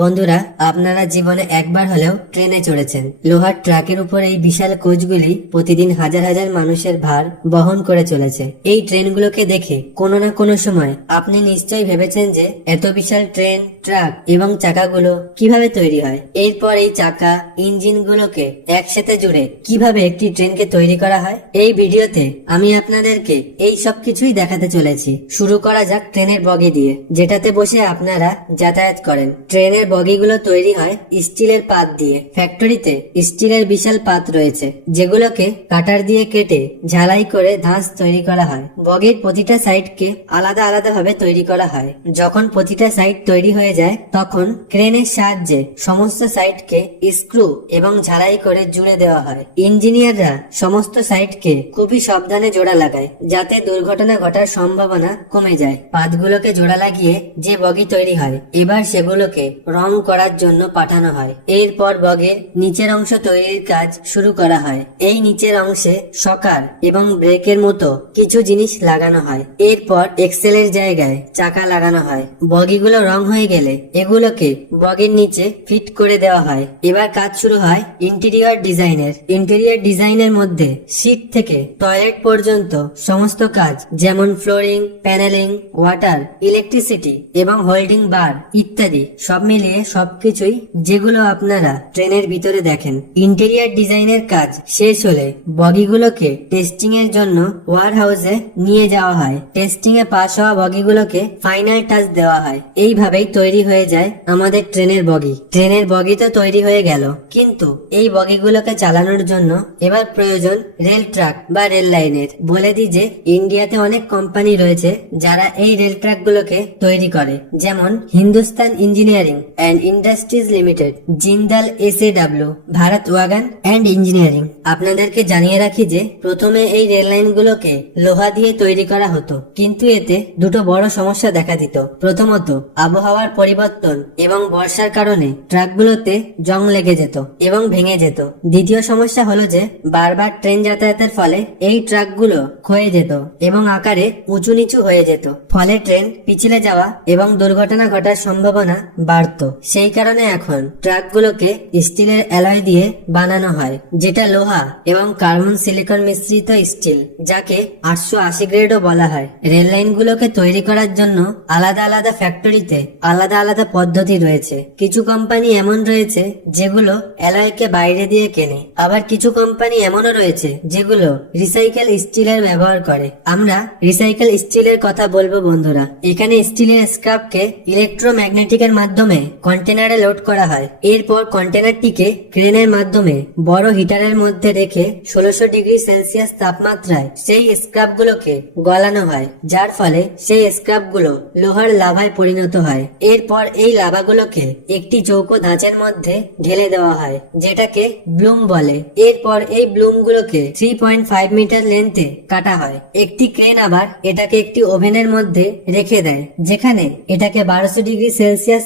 বন্ধুরা, আপনারা জীবনে একবার হলেও ট্রেনে চড়েছেন। লোহার ট্রাকের উপর এই বিশাল কোচগুলি প্রতিদিন হাজার হাজার মানুষের ভার বহন করে চলেছে। এই ট্রেনগুলোকে দেখে কোনো না কোনো সময় আপনি নিশ্চয়ই ভেবেছেন যে এত বিশাল ট্রেন, ট্রাক এবং চাকাগুলো কীভাবে তৈরি হয়। এরপর এই চাকা, ইঞ্জিনগুলোকে একসাথে জুড়ে কীভাবে একটি ট্রেনকে তৈরি করা হয়, এই ভিডিওতে আমি আপনাদেরকে এই সব কিছুই দেখাতে চলেছি। শুরু করা যাক ট্রেনের বগি দিয়ে, যেটাতে বসে আপনারা যাতায়াত করেন। ট্রেনের বগিগুলো তৈরি হয় স্টিলের পাত দিয়ে। ফ্যাক্টরিতে স্টিলের বিশাল পাত রয়েছে, যেগুলোকে কাটার দিয়ে কেটে ঝালাই করে ধাঁস তৈরি করা হয়। বগির প্রতিটা সাইডকে আলাদা আলাদা ভাবে তৈরি করা হয়। যখন প্রতিটা সাইড তৈরি হয়ে যায়, তখন ক্রেনের সাহায্যে সমস্ত সাইডকে স্ক্রু এবং ঝালাই করে জুড়ে দেওয়া হয়। ইঞ্জিনিয়াররা সমস্ত সাইডকে খুবই সাবধানে জোড়া লাগায়, যাতে দুর্ঘটনা ঘটার সম্ভাবনা কমে যায়। পাতগুলোকে জোড়া লাগিয়ে যে বগি তৈরি হয়, এবার সেগুলোকে রং করার জন্য পাঠানো হয়। এরপর বগের নিচের অংশ তৈরির কাজ শুরু করা হয়। এই নিচের অংশে সকার এবং ব্রেকের মতো কিছু জিনিস লাগানো হয়। এরপর এক্সেলের জায়গায় চাকা লাগানো হয়। বগিগুলো রং হয়ে গেলে এগুলোকে বগের নিচে ফিট করে দেওয়া হয়। এবার কাজ শুরু হয় ইন্টেরিয়র ডিজাইনের। ইন্টেরিয়র ডিজাইনের মধ্যে সিট থেকে টয়লেট পর্যন্ত সমস্ত কাজ যেমন ফ্লোরিং, প্যানেলিং, ওয়াটার, ইলেকট্রিসিটি এবং হোল্ডিং বার ইত্যাদি সব মিলিয়ে সবকিছুই যেগুলো আপনারা ট্রেনের ভিতরে দেখেন। ইন্টেরিয়ার ডিজাইনের কাজ শেষ হলে বগিগুলোকে টেস্টিং এর জন্য ওয়ার হাউসে নিয়ে যাওয়া হয়। টেস্টিং এ পাশ হওয়া বগিগুলোকে ফাইনাল টাচ দেওয়া হয়। এইভাবেই তৈরি হয়ে যায় আমাদের ট্রেনের বগি। ট্রেনের বগি তো তৈরি হয়ে গেল। কিন্তু এই বগিগুলোকে চালানোর জন্য এবার প্রয়োজন রেল ট্রাক বা রেল লাইনের। বলে দিই যে ইন্ডিয়াতে অনেক কোম্পানি রয়েছে যারা এই রেল ট্র্যাক গুলোকে তৈরি করে। যেমন Hindustan engineering and industries limited Jindal S A W Bharat wagon and engineering আপনাদেরকে জানিয়ে রাখি যে, প্রথমে এই রেল লাইন গুলোকে লোহা দিয়ে তৈরি করা হতো। কিন্তু এতে দুটো বড় সমস্যা দেখা দিত। প্রথমত, আবহাওয়ার পরিবর্তন এবং বর্ষার কারণে ট্রাকগুলোতে জং লেগে যেত এবং ভেঙে যেত। দ্বিতীয় সমস্যা হলো যে, বারবার ট্রেন যাতায়াতের ফলে এই ট্রাকগুলো ক্ষয়ে যেত এবং আকারে উঁচু নিচু হয়ে যেত। ফলে ট্রেন পিছলে যাওয়া এবং দুর্ঘটনা ঘটার সম্ভাবনা বাড়তো। সেই কারণে এখন ট্রাকগুলোকে স্টিলের অ্যালয় দিয়ে বানানো হয়, যেটা লোহা এবং কার্বন সিলিকন মিশ্রিত স্টিল, যাকে আটশো আশি গ্রেডও বলা হয়। রেল লাইনগুলোকে তৈরি করার জন্য আলাদা আলাদা ফ্যাক্টরিতে আলাদা আলাদা পদ্ধতি রয়েছে। কিছু কোম্পানি এমন রয়েছে যেগুলো অ্যালয়কে বাইরে দিয়ে কেনে। আবার কিছু কোম্পানি এমনও রয়েছে যেগুলো রিসাইকেল স্টিলের ব্যবহার করে। আমরা রিসাইকেল স্টিলের কথা বলব বন্ধুরা। এখানে স্টিলের স্ক্রাপকে ইলেকট্রোম্যাগনেটিকের মাধ্যমে কন্টেনারে লোড করা হয়। এরপর কন্টেনারটিকে ক্রেনের মাধ্যমে বড় হিটারের মধ্যে রেখে ষোলোশো ডিগ্রি সেলসিয়াস তাপমাত্রায় সেই স্ক্রাপগুলোকে গলানো হয়, যার ফলে সেই স্ক্রাপগুলো লোহার লাভায় পরিণত হয়। এরপর এই লাভাগুলোকে একটি চৌকো ধাঁচের মধ্যে ঢেলে দেওয়া হয়, যেটাকে ব্লুম বলে। এরপর এই ব্লুম গুলোকে থ্রি পয়েন্ট ফাইভ মিটার লেন্থে কাটা হয়। একটি ক্রেন আবার এটাকে একটি ওভেনের মধ্যে রেখে দেয়, যেখানে এটাকে বারোশো ডিগ্রি সেলসিয়াস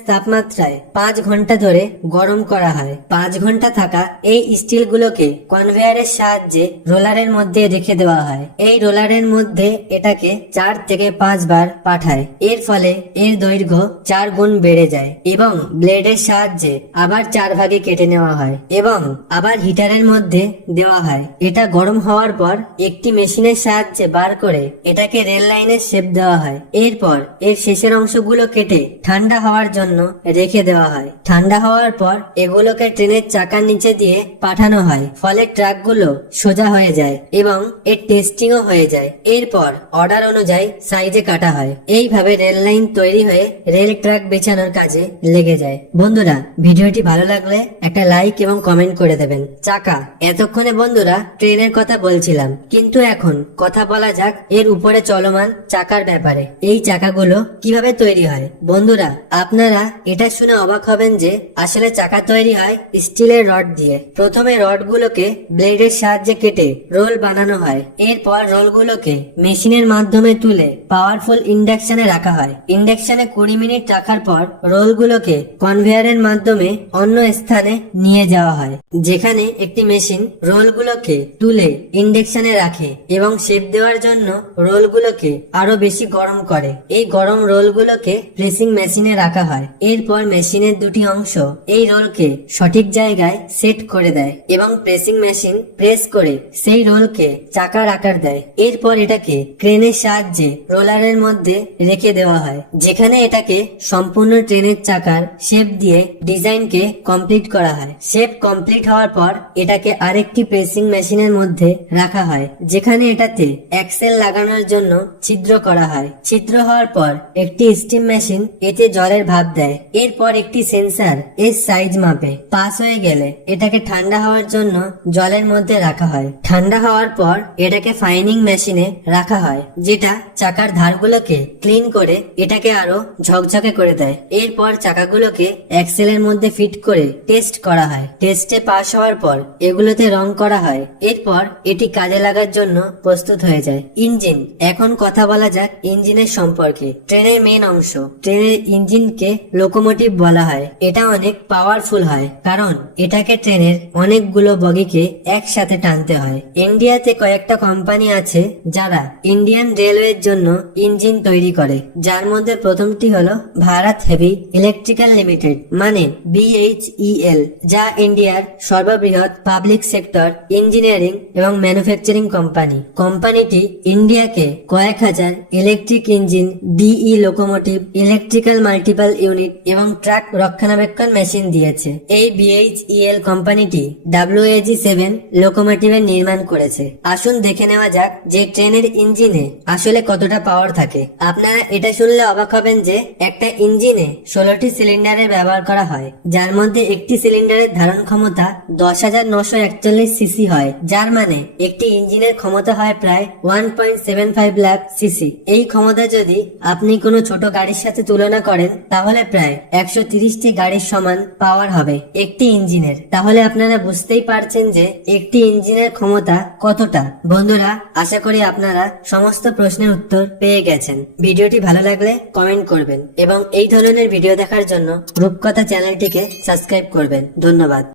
তাপমাত্রায় পাঁচ ঘণ্টা ধরে গরম করা হয়। পাঁচ ঘণ্টা থাকা এই স্টিল গুলোকে কনভেয়ারের সাহায্যে রোলারের মধ্যে রেখে দেওয়া হয়। এই রোলারের মধ্যে এটাকে চার থেকে পাঁচ বার পাঠায়। এর ফলে এর দৈর্ঘ্য চার গুণ বেড়ে যায় এবং ব্লেডের সাহায্যে আবার চার ভাগে কেটে নেওয়া হয় এবং আবার হিটারের মধ্যে দেওয়া হয়। এটা গরম হওয়ার পর একটি মেশিনের সাহায্যে বার করে এটাকে রেল লাইনের শেপ দেওয়া হয়। এরপর এর শেষের অংশগুলো কেটে ঠান্ডা হওয়ার জন্য রেখে দেওয়া হয়। ঠান্ডা হওয়ার পর এগুলোকে ট্রেনের চাকার নিচে দিয়ে পাঠানো হয়, ফলে ট্রাকগুলো সোজা হয়ে যায় এবং এর টেস্টিংও হয়ে যায়। এরপর অর্ডার অনুযায়ী সাইজে কাটা হয়। এইভাবে রেল লাইন তৈরি হয়ে রেল ট্র্যাক বেছানোর কাজে লেগে যায়। বন্ধুরা, ভিডিওটি ভালো লাগলে একটা লাইক এবং কমেন্ট করে দেবেন। চাকা, এতক্ষণে বন্ধুরা ট্রেনের কথা বলছিলাম, কিন্তু এখন কথা বলা যাক এর উপরে চলমান চাকার ব্যাপারে। এই চাকাগুলো কীভাবে তৈরি হয়? বন্ধুরা, আপনারা এটা শুনে অবাক হবেন যে আসলে চাকা তৈরি হয় স্টিলের রড দিয়ে। প্রথমে রডগুলোকে ব্লেডের সাহায্যে কেটে রোল বানানো হয়। এরপর রোলগুলোকে মেশিনের মাধ্যমে তুলে পাওয়ারফুল ইন্ডাকশনে রাখা হয়। ইন্ডাকশনে কুড়ি মিনিট রাখার পর রোলগুলোকে কনভেয়ারের মাধ্যমে অন্য স্থানে নিয়ে যাওয়া হয়, যেখানে একটি মেশিন রোলগুলোকে তুলে ইন্ডাকশনে রাখে এবং শেপ দেওয়ার জন্য রোলগুলোকে আরও বেশি গরম করে। এই গরম রোলগুলোকে প্রেসিং মেশিনে রাখা হয়। এরপর মেশিনের দুটি অংশ এই রোলকে সঠিক জায়গায় সেট করে দেয় এবং প্রেসিং মেশিন প্রেস করে সেই রোলকে চাকার আকার দেয়। এরপর এটাকে ক্রেনের সাহায্যে রোলারের মধ্যে রেখে দেওয়া হয়, যেখানে এটাকে সম্পূর্ণ ট্রেনের চাকার শেপ দিয়ে ডিজাইনকে কমপ্লিট করা হয়। শেপ কমপ্লিট হওয়ার পর এটাকে আরেকটি প্রেসিং মেশিনের মধ্যে রাখা হয়, যেখানে এটাতে অ্যাক্সেল লাগানোর জন্য ছিদ্র করা হয়। ছিদ্র হওয়ার পর একটি স্টিম মেশিন এতে জলের ভাব দেয়। এরপর একটি সেন্সার এর সাইজ মাপে। পাস হয়ে গেলে এটাকে ঠান্ডা হওয়ার জন্য জলের মধ্যে রাখা হয়। ঠান্ডা হওয়ার পর এটাকে ফাইনিং মেশিনে রাখা হয়, যেটা চাকার ধারগুলোকে ক্লিন করে এটাকে আরও ঝকঝকে করে দেয়। এরপর চাকাগুলোকে অ্যাক্সেলের মধ্যে ফিট করে টেস্ট করা হয়। টেস্টে পাস হওয়ার পর এগুলোতে রং করা হয়। এরপর এটি কাজে লাগার জন্য প্রস্তুত হয়ে যায়। ইঞ্জিন। এখন কথা বলা যাক ইঞ্জিনের সম্পর্কে। ট্রেনের মেন অংশ। ট্রেনের ইঞ্জিনকে লোকোমোটিভ বলা হয়। এটা অনেক পাওয়ারফুল হয়, কারণ এটাকে ট্রেনের অনেকগুলো বগিকে একসাথে টানতে হয়। ইন্ডিয়াতে কয়েকটা কোম্পানি আছে যারা ইন্ডিয়ান রেলওয়ের জন্য ইঞ্জিন তৈরি করে। যার মধ্যে প্রথমটি হলো ভারত হেভি ইলেকট্রিক্যাল লিমিটেড মানে বিএইচইএল যা ইন্ডিয়ার সর্ববৃহৎ পাবলিক সেক্টর ইঞ্জিনিয়ারিং এবং ম্যানুফ্যাকচারিং কোম্পানি কোম্পানিটি ইন্ডিয়াকে কয়েক হাজার electric engine DE locomotive electrical multiple unit এবং ট্রাক রক্ষণাবেক্ষণ মেশিন দিয়েছে। এই বিএইচইএল কোম্পানিটি ডাব্লিউএজি সেভেন লোকোমোটিভের নির্মাণ করেছে। আসুন দেখে নেওয়া যাক যে ট্রেনের ইঞ্জিনে আসলে কতটা পাওয়ার থাকে। আপনারা এটা শুনলে অবাক হবেন যে একটা ইঞ্জিনে ষোলোটি সিলিন্ডারের ব্যবহার করা হয়। যার মধ্যে একটি সিলিন্ডারের ধারণ ক্ষমতা দশ হাজার নশো একচল্লিশ সিসি হয়। যার মানে একটি ইঞ্জিনের ক্ষমতা হয় প্রায় one point seven five lakh CC. এই ক্ষমতা যদি আপনি কোনো ছোট গাড়ির সাথে তুলনা করেন, তাহলে প্রায় একশো তিরিশটি গাড়ির সমান পাওয়ার হবে একটি ইঞ্জিনের। তাহলে আপনারা বুঝতেই পারছেন যে একটি ইঞ্জিনের ক্ষমতা কতটা। বন্ধুরা, আশা করি আপনারা সমস্ত প্রশ্নের উত্তর পেয়ে গেছেন। ভিডিওটি ভালো লাগলে কমেন্ট করবেন এবং এই ধরনের ভিডিও দেখার জন্য রূপকথা চ্যানেলটিকে সাবস্ক্রাইব করবেন। ধন্যবাদ।